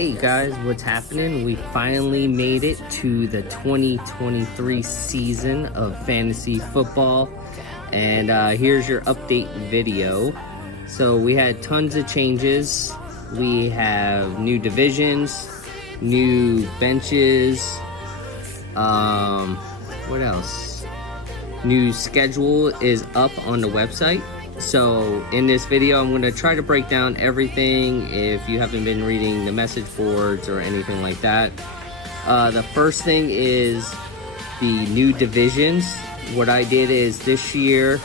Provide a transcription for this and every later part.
Hey guys, what's happening? We finally made it to the 2023 season of fantasy football, and here's your update video. So we had tons of changes. We have new divisions, new benches, what else? New schedule is up on the website. So in this video, I'm going to try to break down everything if you haven't been reading the message boards or anything like that. The first thing is the new divisions. What I did is this year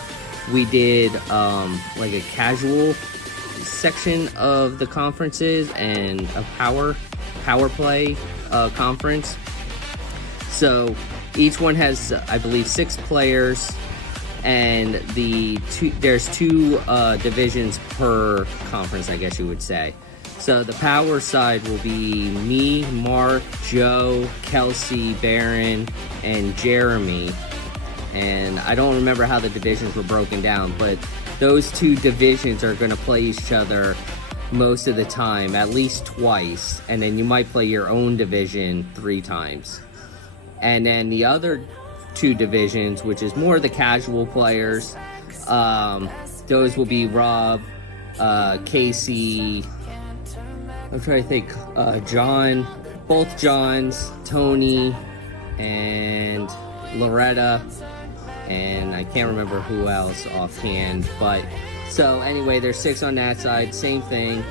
we did like a casual section of the conferences and a power play conference. So each one has, I believe, 6 players. And there's two divisions per conference, I guess you would say. So the power side will be me, Mark, Joe, Kelsey, Barron, and Jeremy. And I don't remember how the divisions were broken down, but those two divisions are going to play each other most of the time, at least twice. And then you might play your own division 3 times. And then the other 2 divisions, which is more the casual players, those will be Rob, Casey, I'm trying to think, John, both Johns, Tony, and Loretta, and I can't remember who else offhand, but so anyway, there's 6 on that side, same thing.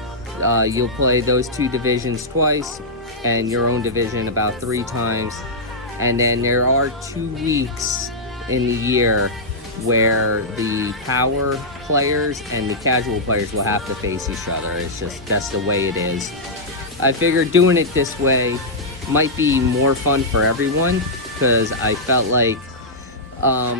You'll play those 2 divisions twice and your own division about 3 times. And then there are 2 weeks in the year where the power players and the casual players will have to face each other. It's just, that's the way it is. I figured doing it this way might be more fun for everyone, because I felt like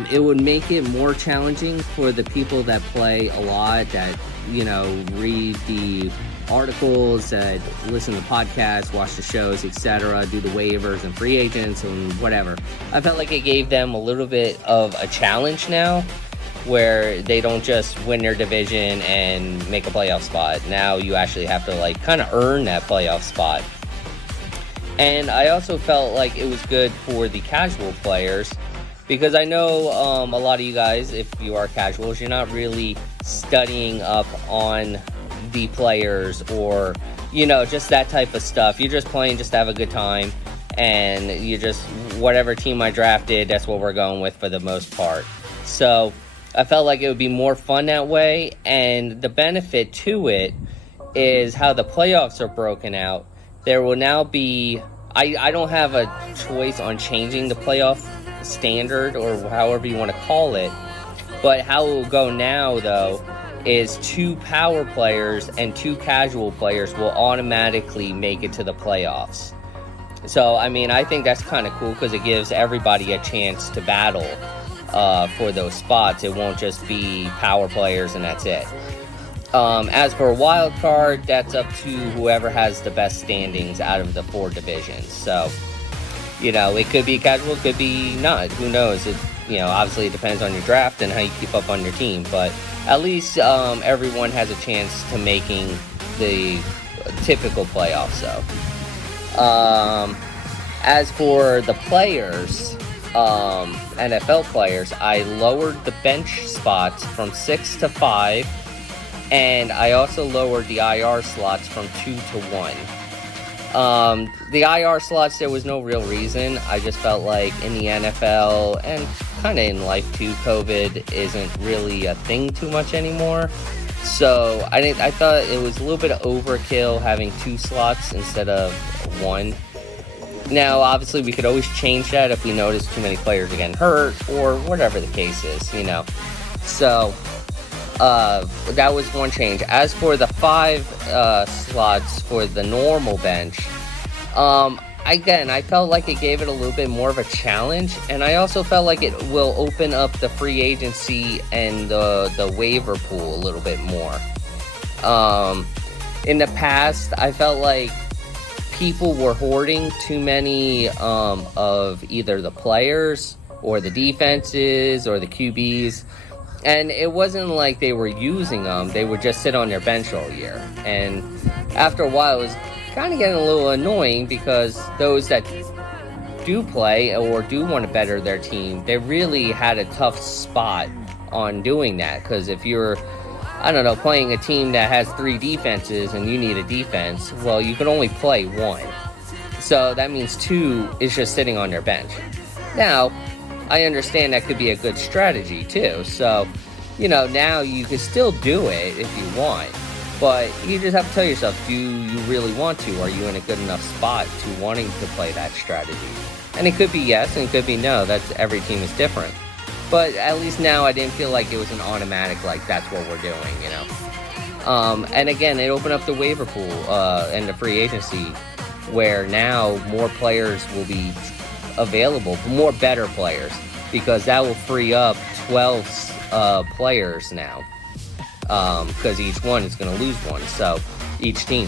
it would make it more challenging for the people that play a lot, that, you know, read the articles, that listen to podcasts, watch the shows, etc., do the waivers and free agents and whatever. I felt like it gave them a little bit of a challenge now, where they don't just win their division and make a playoff spot. Now you actually have to like kind of earn that playoff spot. And I also felt like it was good for the casual players, because I know a lot of you guys, if you are casuals, you're not really studying up on the players or, you know, just that type of stuff. You're just playing just to have a good time, and you just, whatever team I drafted, that's what we're going with for the most part. So I felt like it would be more fun that way, and the benefit to it is how the playoffs are broken out. There will now be, I don't have a choice on changing the playoff standard or however you want to call it, but how it will go now though is 2 power players and 2 casual players will automatically make it to the playoffs. So I mean, I think that's kind of cool, because it gives everybody a chance to battle for those spots. It won't just be power players and that's it. As for a wild card, that's up to whoever has the best standings out of the 4 divisions. So, you know, it could be casual, it could be not. Who knows? It, you know, obviously it depends on your draft and how you keep up on your team. But at least everyone has a chance to making the typical playoffs. So, as for the players, NFL players, I lowered the bench spots from 6 to 5. And I also lowered the IR slots from 2 to 1. The IR slots, there was no real reason. I just felt like in the NFL and kind of in life too, COVID isn't really a thing too much anymore. So I thought it was a little bit of overkill having 2 slots instead of 1. Now, obviously, we could always change that if we notice too many players are getting hurt or whatever the case is, you know. So that was one change. As for the 5 slots for the normal bench, again, I felt like it gave it a little bit more of a challenge, and I also felt like it will open up the free agency and the waiver pool a little bit more. In the past, I felt like people were hoarding too many of either the players or the defenses or the QBs. And it wasn't like they were using them. They would just sit on their bench all year. And after a while, it was kind of getting a little annoying because those that do play or do want to better their team, they really had a tough spot on doing that. Because if you're, I don't know, playing a team that has 3 defenses and you need a defense, well, you can only play 1. So that means 2 is just sitting on their bench. Now, I understand that could be a good strategy too. So, you know, now you can still do it if you want. But you just have to tell yourself, do you really want to? Are you in a good enough spot to wanting to play that strategy? And it could be yes, and it could be no. That's, every team is different. But at least now I didn't feel like it was an automatic, like, that's what we're doing, you know? And again, it opened up the waiver pool and the free agency, where now more players will be available, more better players, because that will free up 12 players now. Because each one is going to lose one, so each team.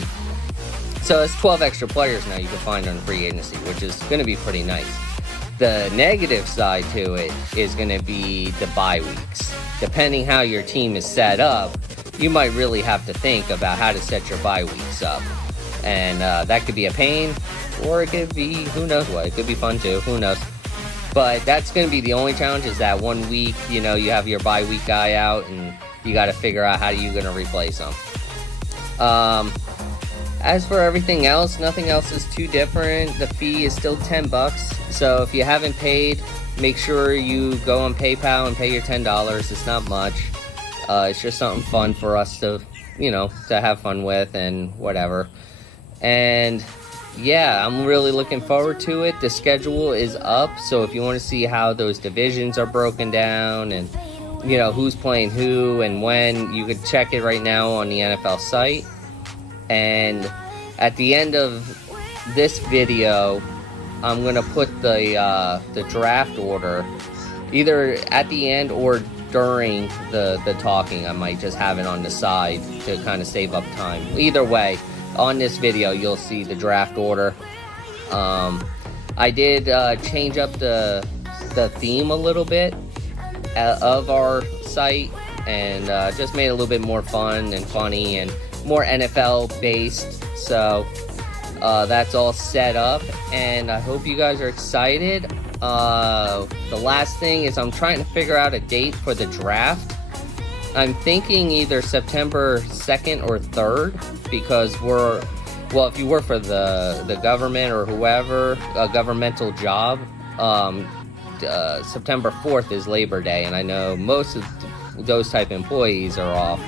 So it's 12 extra players now you can find on free agency, which is going to be pretty nice. The negative side to it is going to be the bye weeks. Depending how your team is set up, you might really have to think about how to set your bye weeks up. And that could be a pain, or it could be, who knows what, it could be fun too, who knows. But that's going to be the only challenge, is that 1 week, you know, you have your bye week guy out, and you got to figure out how you're going to replace him. As for everything else, nothing else is too different. The fee is still $10. So if you haven't paid, make sure you go on PayPal and pay your $10. It's not much. It's just something fun for us to, you know, to have fun with and whatever. And yeah, I'm really looking forward to it. The schedule is up, so if you want to see how those divisions are broken down and, you know, who's playing who and when, you could check it right now on the NFL site. And at the end of this video, I'm gonna put the draft order either at the end or during the talking. I might just have it on the side to kind of save up time. Either way, on this video you'll see the draft order. I did change up the theme a little bit of our site, and just made it a little bit more fun and funny and more NFL based. So that's all set up, and I hope you guys are excited. The last thing is I'm trying to figure out a date for the draft. I'm thinking either September 2nd or 3rd, because if you work for the government or whoever, a governmental job, September 4th is Labor Day, and I know most of those type of employees are off.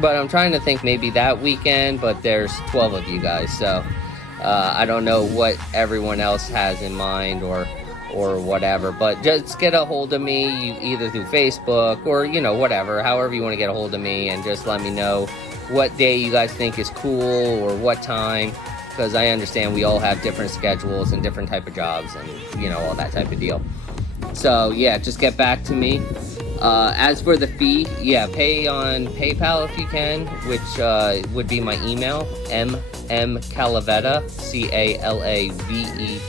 But I'm trying to think maybe that weekend, but there's 12 of you guys, so I don't know what everyone else has in mind or whatever. But just get a hold of me, either through Facebook or, you know, whatever, however you want to get a hold of me, and just let me know what day you guys think is cool or what time, because I understand we all have different schedules and different type of jobs and, you know, all that type of deal. So yeah, just get back to me. As for the fee, yeah, pay on PayPal if you can, which would be my email, mmcalavetta,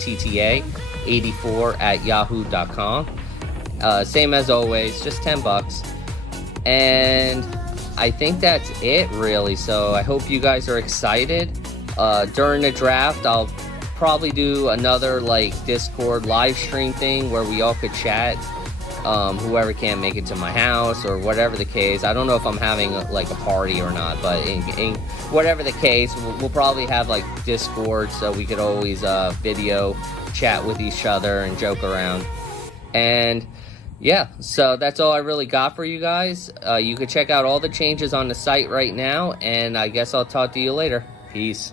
CALAVETTA, 84 @yahoo.com. Same as always, just $10. And I think that's it, really. So I hope you guys are excited. During the draft, I'll probably do another like Discord live stream thing where we all could chat. Whoever can't make it to my house or whatever the case. I don't know if I'm having like a party or not, but in whatever the case, we'll probably have like Discord, so we could always video chat with each other and joke around. And yeah, so that's all I really got for you guys. You can check out all the changes on the site right now, and I guess I'll talk to you later. Peace.